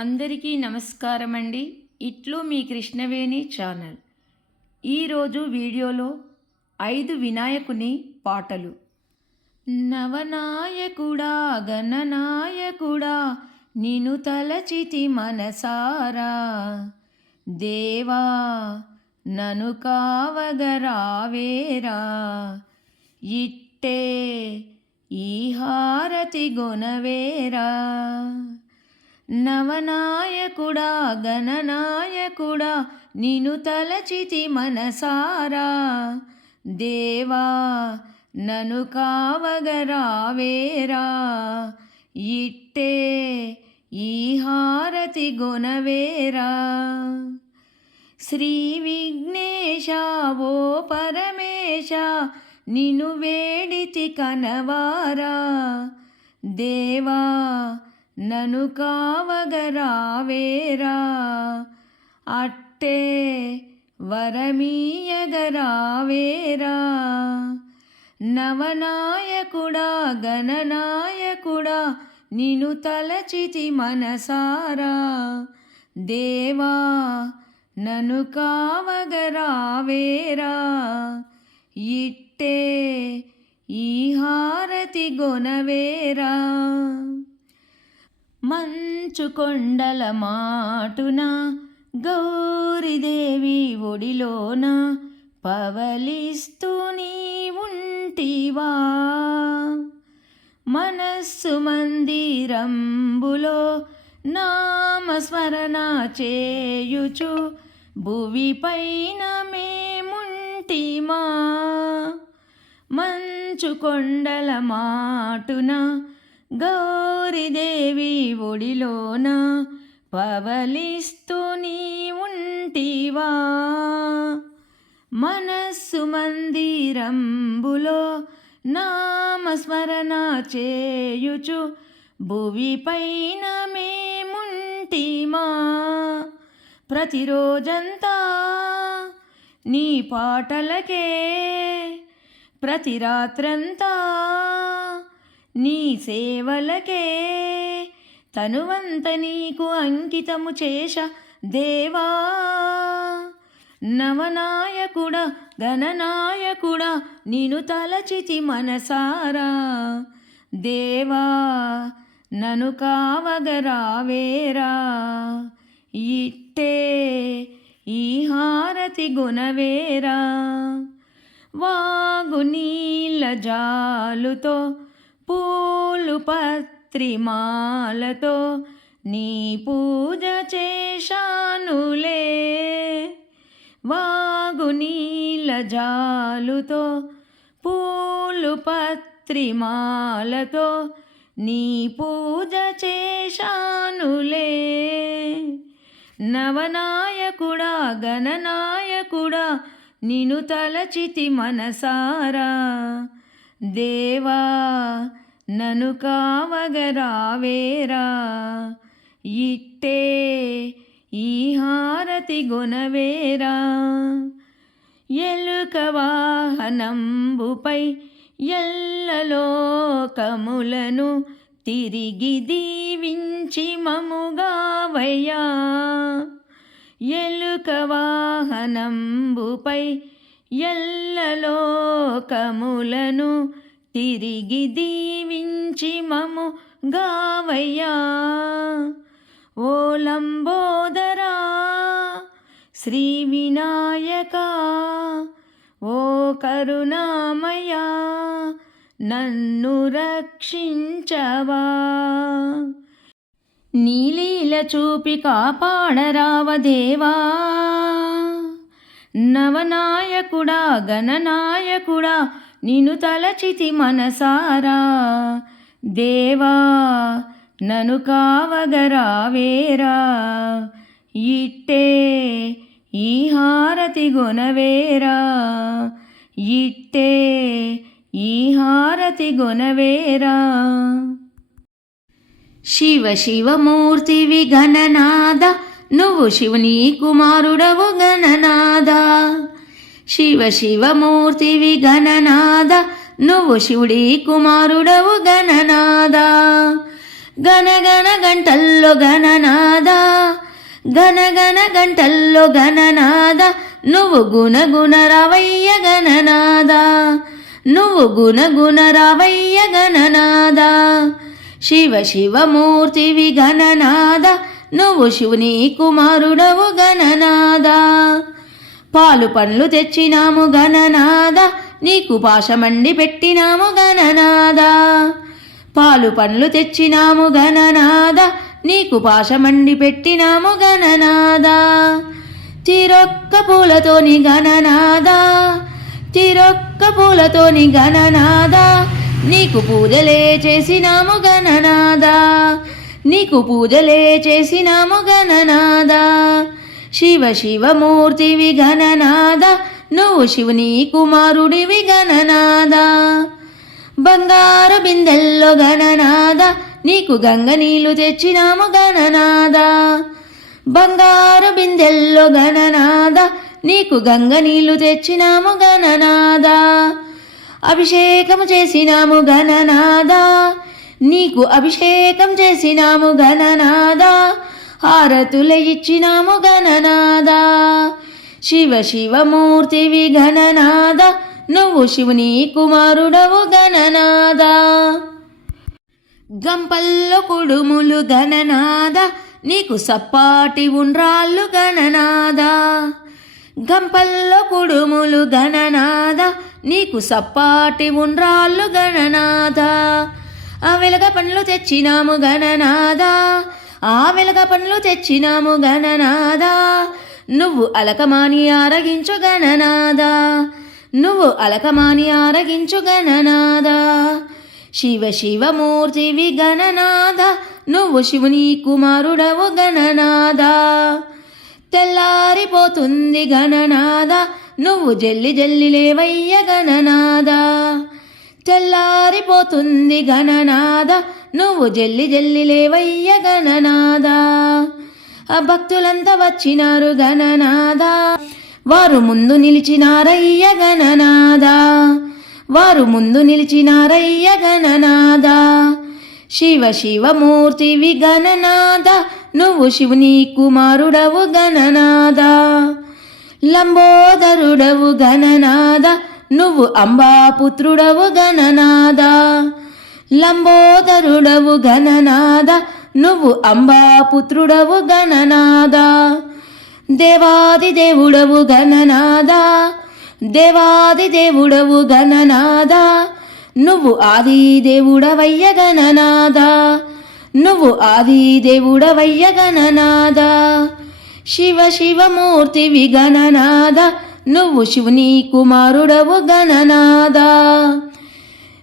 అందరికీ నమస్కారం అండి. ఇట్లు మీ కృష్ణవేణి ఛానల్. ఈరోజు వీడియోలో 5 వినాయకుని పాటలు. నవనాయకుడా గణనాయకుడా నిన్ను తలచితి మనసారా, దేవా నను కావగరావేరా, ఇట్టే ఈ హారతి గొనవేరా. నవనాయకుడా గణనాయకుడా నిన్ను తలచితి మనసారా, దేవా నను కావగరావేరా, ఇట్టే ఈ హారతి గొనవేరా. శ్రీ విఘ్నేశ ఓ పరమేశ నిన్ను వేడితి కనవారా, దేవా నను కావగరావేరా, అట్టే వరమీయగరావేరా. నవనాయకుడా గణనాయకుడా నిన్ను తలచితి మనసారా, దేవా నను కావగరావేరా, ఇట్టే ఈ హారతి గొనవేరా. మంచు కొండల మాటున గౌరీదేవి ఒడిలోన పవలిస్తూ నీ ఉంటివా, మనస్సు మందిరంబులో నామస్మరణ చేయుచు భువిపైన మేముంటిమా. మంచు కొండల మాటున గౌరీదేవి ఒడిలోన పవలిస్తూ నీ ఉంటివా, మనస్సు మందిరంబులో నామస్మరణ చేయుచు భువిపైన మేముంటిమా. ప్రతిరోజంతా నీ పాటలకే, ప్రతి రాత్రంతా నీ సేవలకే, తనువంత నీకు అంకితము చేశ దేవా. నవనాయకుడా గణనాయకుడా నిన్ను తలచితి మనసారా, దేవా నను కావగరావేరా, ఇట్టే ఈ హారతి గొనవేరా. వాగు నీళ్ళ జాలుతో పూలు పత్రిమాలతో నీ పూజ చేశానులే, వాగు నీళ్ళ జాలుతో పూలు పత్రిమాలతో నీ పూజ చేశానులే. నవనాయకుడా గణనాయకుడా నిన్ను తలచితి మనసారా, దేవా నను కావగరావేరా, ఇట్టే ఈ హారతి గొనవేరా. ఎలుక వాహనంబుపై ఎల్లలోకములను తిరిగి దీవించి మముగావయ్యా, ఎలుక వాహనంబుపై ఎల్లలోకములను తిరిగి దీవించి మము గావయ్యా. ఓ లంబోదరా శ్రీ వినాయక ఓ కరుణామయ నన్ను రక్షించవా. నీలీల చూపి కాపాడరావ దేవా, నవనాయకుడా గణనాయకుడా నిన్ను తలచితి మనసారా, దేవా నను కావగరావేరా, ఇట్టే ఈ హారతి గొనవేరా, ఇట్టే ఈ హారతి గొనవేరా. శివ శివమూర్తివి గణనాద నువ్వు శివుని కుమారుడవు గణనాద, శివ శివమూర్తివి గణనాద నువ్వు శివుడి కుమారుడవు గణనాద. గనగన గంటల్లో గణనాద, గనగన గంటల్లో గణనాద, నువ్వు గుణగుణ రావయ్య గణనాద, నువ్వు గుణగుణ రావయ్య గణనాద. శివ శివమూర్తివి గణనాద, నువ్వు శివుని కుమారుడవు గణనాద. పాలు పండ్లు తెచ్చినాము గణనాద, నీకు పాశమండి పెట్టినాము గణనాద. పాలు పండ్లు తెచ్చినాము గణనాద, నీకు పాశమండి పెట్టినాము గణనాద. తిరొక్క పూలతోని గణనాద, తిరొక్క పూలతోని గణనాద, నీకు పూజలే చేసినాము గణనాద, నీకు పూజలే చేసినాము గణనాద. శివ శివమూర్తివి గణనాద, నువ్వు శివుని కుమారుడివి గణనాద. బంగారు బిందెల్లో గణనాద, నీకు గంగ నీళ్లు తెచ్చినాము గణనాద. బంగారు బిందెల్లో గణనాద, నీకు గంగ నీళ్లు తెచ్చినాము గణనాద. అభిషేకము చేసినాము గణనాద, నీకు అభిషేకం చేసినాము గణనాద. హారతుల ఇచ్చినాము గణనాద. శివ శివమూర్తివి గణనాద, నువ్వు శివుని కుమారుడవు గణనాద. గంపల్లో కుడుములు గణనాద, నీకు సప్పాటి ఉండ్రాళ్ళు గణనాద. గంపల్లో కుడుములు గణనాద, నీకు సప్పాటి ఉండ్రాళ్ళు గణనాద. ఆ వెలగ పండ్లు తెచ్చినాము గణనాద, ఆ వెలగ పండ్లు తెచ్చినాము గణనాద. నువ్వు అలకమాని ఆరగించు గణనాద, నువ్వు అలకమాని ఆరగించు గణనాద. శివ శివమూర్తివి గణనాద, నువ్వు శివుని కుమారుడవు గణనాద. తెల్లారిపోతుంది గణనాద, నువ్వు జల్లి జల్లి లేవయ్య గణనాద. తెల్లారిపోతుంది గణనాద, నువ్వు జల్లి జల్లి లేవయ్య గణనాద. ఆ భక్తులంతా వచ్చినారు గణనాద, వారు ముందు నిలిచినారయ్య గణనాద, వారు ముందు నిలిచినారయ్య గణనాద. శివ శివమూర్తివి గణనాద, నువ్వు శివుని కుమారుడవు గణనాద. లంబోదరుడవు గణనాద, నువ్వు అంబాపుత్రుడవు గణనాద. లంబోదరుడవు గణనాద, నువ్వు అంబాపుత్రుడవు గణనాద. దేవాది దేవుడవు గణనాద, దేవాది దేవుడవు గణనాద. నువ్వు ఆది దేవుడవయ్య గణనాద, నువ్వు ఆది దేవుడవయ్య గణనాద. శివ శివమూర్తివి గణనాద, నువ్వు శివుని కుమారుడవు గణనాద.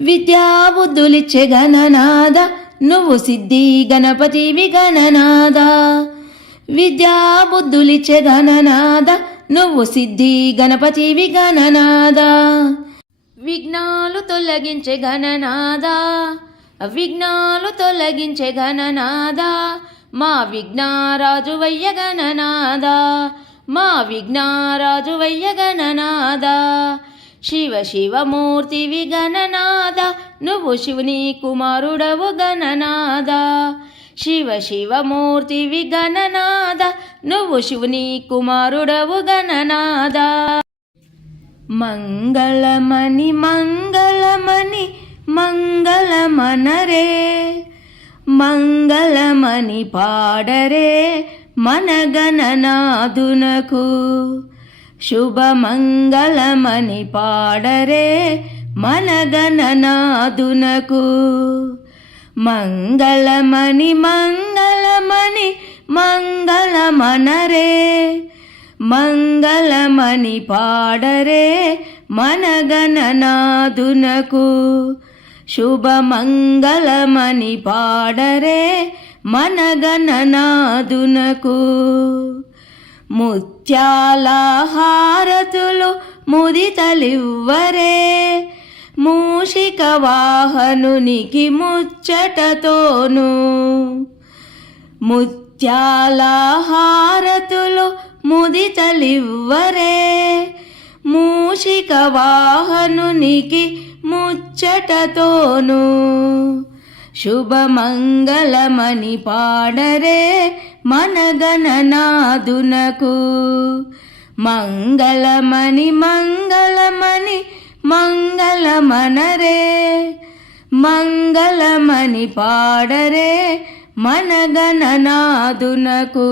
విద్యాబుద్ధులిచ్చే గణనాద, నువ్వు సిద్ధి గణపతివి గణనాద. విద్యాబుద్ధులిచ్చే గణనాద, నువ్వు సిద్ధి గణపతివి గణనాద. విఘ్నాలు తొలగించే గణనాద, విఘ్నాలు తొలగించే గణనాద. మా విఘ్నారాజువయ్య గణనాద, మా విఘ్నారాజువయ్య గణనాద. శివ శివమూర్తివి గణనాద, నువ్వు శివుని కుమారుడవు గణనాద. శివ శివమూర్తివి గణనాద, నువ్వు శివుని కుమారుడవు గణనాద. మంగళమణి మంగళమణి మంగళమనరే, మంగళమణి పాడరే మన గణనాథునకు. శుభమంగళమణి పాడరే మన గణనాథునకు. మంగళమణి మంగళమణి మంగళమనరే, మంగళమణి పాడరే మన గణనాథునకు. శుభమంగళమణి పాడరే మన గణనాథునకు. ముత్యాల హారతులు ముదితలివ్వరే, మూషిక వాహనునికి ముచ్చటతోను. ముత్యాల హారతులు ముదితలివ్వరే, మూషిక వాహనునికి ముచ్చటతోను. శుభమంగళమని పాడరే మన గణనాథునకు. మంగళమని మంగళమని మంగళమనరే, మంగళమని పాడరే మన గణనాథునకు.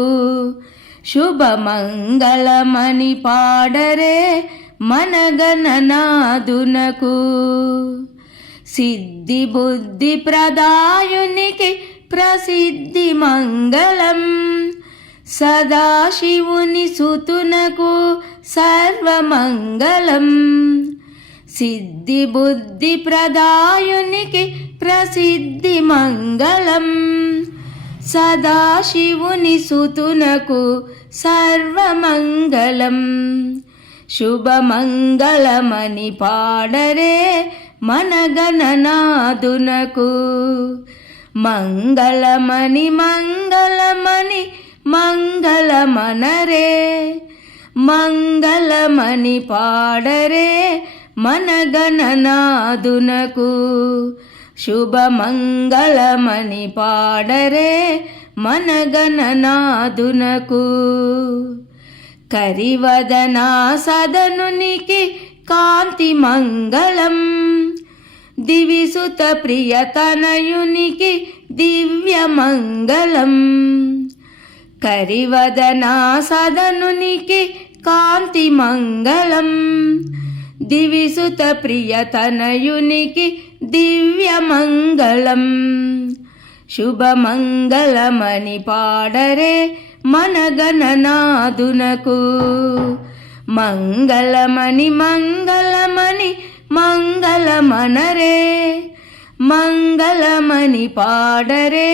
శుభమంగళమని పాడరే మన గణనాథునకు. సిద్ధి బుద్ధి ప్రదాయునికి ప్రసిద్ధి మంగళం, సదాశివుని సుతునకు సర్వమంగళం. సిద్ధి బుద్ధి ప్రదాయునికి ప్రసిద్ధి మంగళం, సదాశివుని సుతునకు సర్వమంగళం. శుభమంగళమని పాడరే మన గణనాథునకు. మంగళమని మంగళమని మంగళమనరే, మంగళమని పాడరే మన గణనాథునకు. శుభమంగళమని పాడరే మన గణనాథునకు. కరివదనా సదనునికి కాంతి మంగళం, దివిసుత ప్రియతనయునికి దివ్య మంగళం. కరివదనా సదనునికి కాంతి మంగళం, దివిసుత ప్రియతనయునికి దివ్య మంగళం. శుభమంగళమని పాడరే మన గణనాథునకు. మంగళమని మంగళమని మంగళమనరే, మంగళమని పాడరే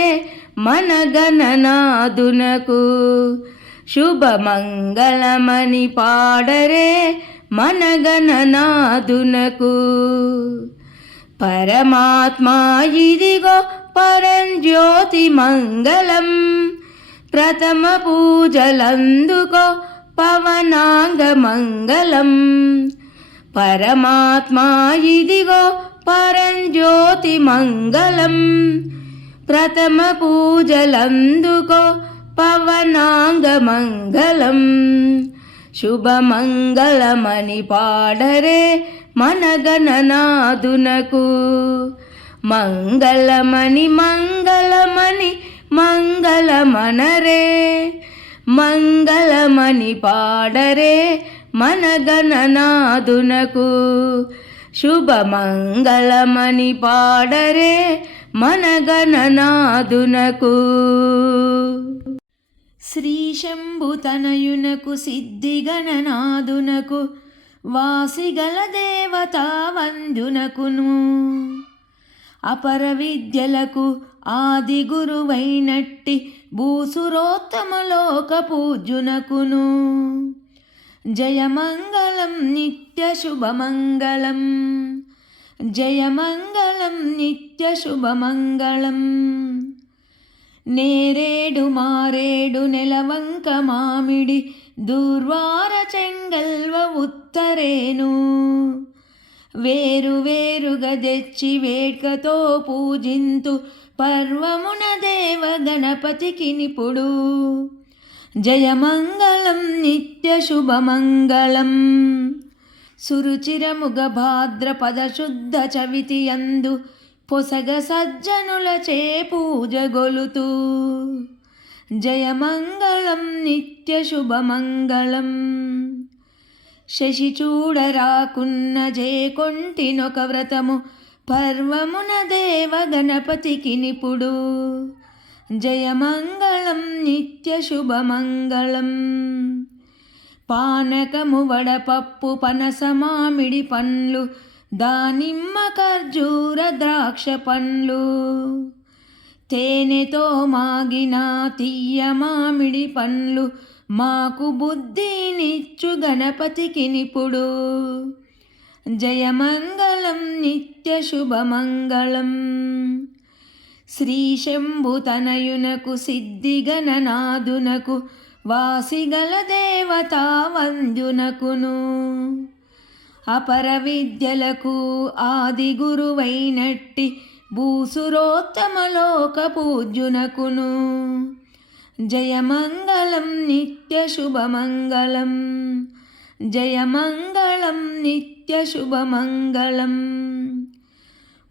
మన గణనాథునకు. శుభమంగళమని పాడరే మన గణనాథునకు. పరమాత్మా ఇదిగో పరంజ్యోతి మంగళం, ప్రథమ పూజలందుకో పవనాంగ మంగళం. పరమాత్మా ఇదిగో పరంజ్యోతి మంగళం, ప్రథమ పూజలందుకో పవనాంగ మంగళం. శుభమంగళమని పాడరే మన గణనాథునకు. మంగళమని మంగళమని మంగళమనరే, మంగళమని పాడరే మన గణనాథునకు. శుభమంగళమని పాడరే మన గణనాథునకు. శ్రీ శంభుతనయునకు సిద్ధి గణనాథునకు, వాసిగల దేవతా వంద్యునకును. అపర విద్యలకు ఆది గురువైనట్టి భూసురోత్తమలోక పూజ్యునకును. జయమంగళం నిత్య శుభమంగళం, జయమంగళం నిత్య శుభమంగళం. నేరేడు మారేడు నెలవంక మామిడి దూర్వార చెంగల్వ ఉత్తరేను. వేరు వేరుగా తెచ్చి వేడ్కతో పూజింతు పర్వమున దేవ గణపతికి నిపుడు. జయమంగళం నిత్య శుభమంగళం. సురుచిరముగ భాద్రపద శుద్ధ చవితి యందు పొసగ సజ్జనులచే పూజ గొలుతూ. జయమంగళం నిత్య శుభమంగళం. శశి చూడరాకున్న జేకొంటినొక వ్రతము పర్వమున దేవ గణపతికి నిపుడు. జయమంగళం నిత్య శుభమంగళం. పానకము వడపప్పు పనస మామిడి పండ్లు దానిమ్మ ఖర్జూర ద్రాక్ష పండ్లు. తేనెతో మాగిన తీయ మామిడి పండ్లు మాకు బుద్ధినిచ్చు గణపతికి నిపుడు. జయమంగళం నిత్య శుభమంగళం. శ్రీ శంభుతనయునకు సిద్ధి గణనాథునకు, వాసిగల దేవతా వంద్యునకును. అపర విద్యలకు ఆది గురువైనట్టి భూసురోత్తమలోక పూజ్యునకును. జయమంగళం నిత్యశుభమంగళం, జయమంగళం నిత్యశుభమంగళం.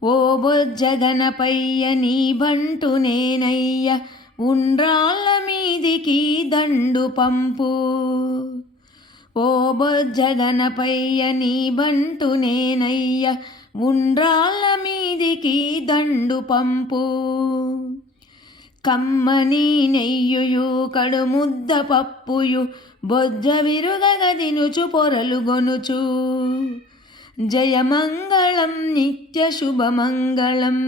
ఓ బొజ్జగనపయ్య నీ బంటు నేనయ్య, ఉండ్రాళ్ళ మీదికి దండు పంపు. ఓ బొజ్జగనపయ్య నీ బంటు నేనయ్య, ఉండ్రాళ్ళ మీదికి దండు పంపు. కమ్మని నెయ్యుయు కడుముద్ద పప్పుయు, బొజ్జ విరుగగ దినుచు పొరలు గొనుచు. జయమంగళం నిత్యశుభమంగళం,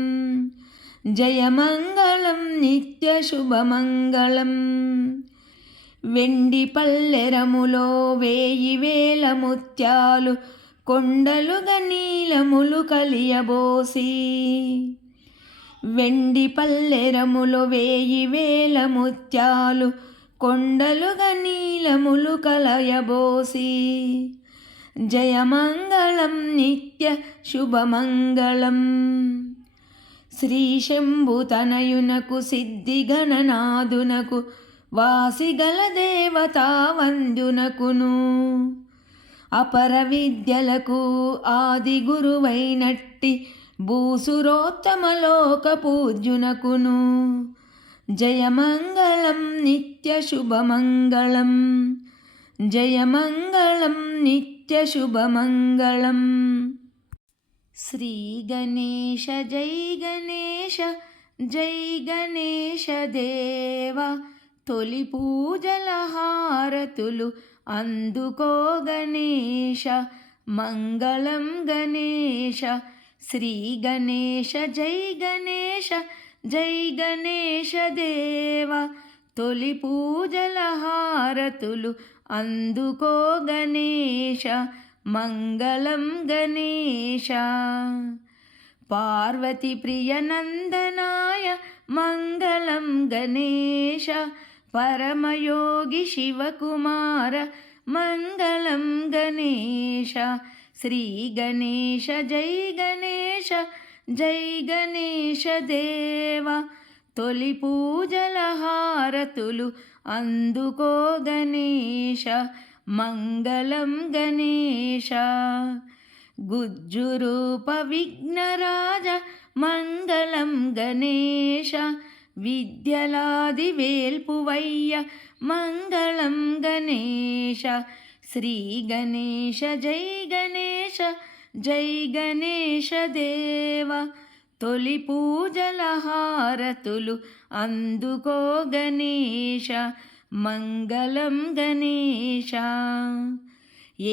జయమంగళం నిత్యశుభమంగళం. వెండి పల్లెరములో 1000 ముత్యాలు, కొండలుగా నీలములు కలియబోసి. వెండి పల్లెరములో 1000 ముత్యాలు, కొండలుగా నీలములు కలయబోసి. జయమంగళం నిత్య శుభమంగళం. శ్రీశంభుతనయునకు సిద్ధిగణనాథునకు, వాసిగల దేవతా వంద్యునకును. అపర విద్యలకు ఆది గురువైనట్టి, భూసురోత్తమలోక పూజ్యునకును. జయమంగళం నిత్యశుభమంగళం, జయమంగళం నిత్యశుభమంగళం. శ్రీ గణేశ జై గణేశ, జై గణేశ దేవ. తొలి పూజల హారతులు అందుకో గణేశ, మంగళం గణేశ. శ్రీ గణేశ జై గణేశ, జై గణేశ దేవ. తొలి పూజల హారతులు అందుకో గణేశ, మంగళం గణేశ. పార్వతి ప్రియనందనాయ మంగళం గణేశ, పరమయోగి శివకుమార మంగళం గణేశ. శ్రీ గణేశ జై గణేశ, జై గణేశ దేవ. తొలి పూజల హారతులు అందుకో గణేశ, మంగళం గణేశ. గుజ్జురూప విఘ్నరాజ మంగళం గణేశ, విద్యలాది వేల్పువయ్య మంగళం గణేశ. శ్రీ గణేశ జై గణేశ, జై గణేశ దేవ. తొలి పూజల హారతులు అందుకో గణేశ, మంగళం గణేశ.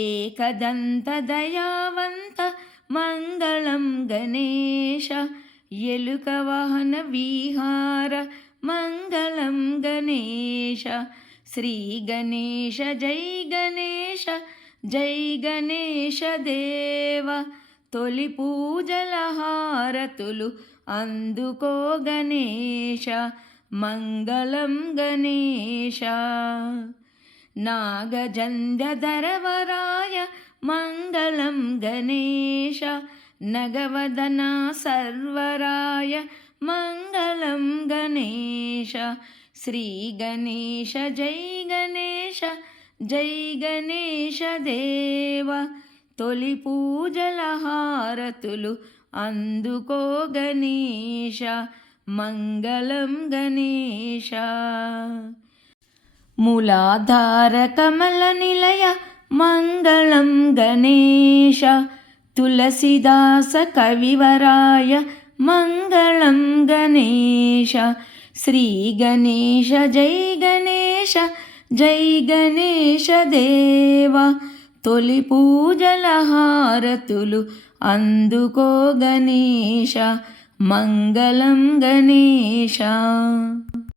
ఏకదంత దయావంత మంగళం గణేశ, ఎలుక వాహన విహార మంగళం గణేశ. శ్రీ గణేశ జై గణేశ, జై గణేశ దేవ. తొలి పూజల హారతులు అందుకో గణేశ, మంగళం గణేశ. నాగజంధ్యధరవరాయ మంగళం గణేశ, నగవదన సర్వరాయ మంగళం గణేశ. శ్రీ గణేశ జై గణేశ, జై గణేశ దేవ. తొలి పూజల హారతులు అందుకో గణేశ, మంగళం గణేశ. మూలాధార కమల నిలయ మంగళం గణేశ, తులసిదాస కవివరాయ మంగళం గణేశ. శ్రీ గణేశ జై గణేశ, జై గణేశ దేవ. తొలి పూజల హారతులు అందుకో గణేశ, మంగళం గణేశ.